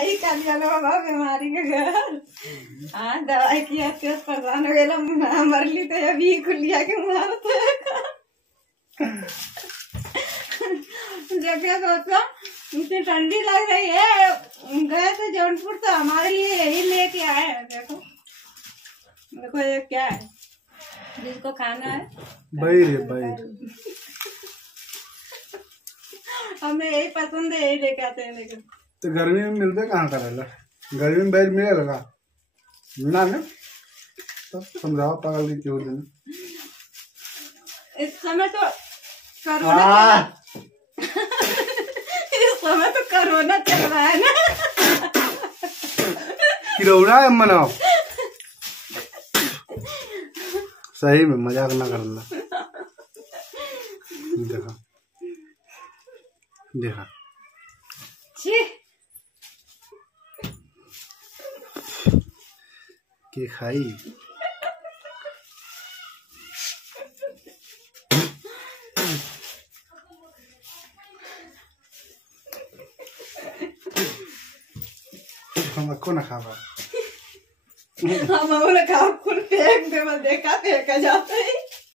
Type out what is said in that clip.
दवाई का दिया बाबा बीमारी के घर। हाँ दवाई किया तो परेशान हो गया मुँह मरली तो अभी खुलिया के मारते देखिए दोस्तों इतनी ठंडी लग रही है। गए थे जौनपुर तो हमारे लिए यही लेके आए हैं। देखो देखो ये क्या है जिसको खाना है बैर। हमें यही पसंद है यही लेके आते हैं। लेकिन तो गर्मी में मिलते कहाँ करेला? गर्मी में बैर मिले लगा ना ना तो समझाओ पागल की क्यों दिन इस समय तो कोरोना इस समय तो कोरोना चल रहा है ना। किरोना है मनाओ सही में मजाक ना करना। देखा देखा के खाई हमको ना खावा हम लोग का कुल फेंक दे देखा फेंका जाता है।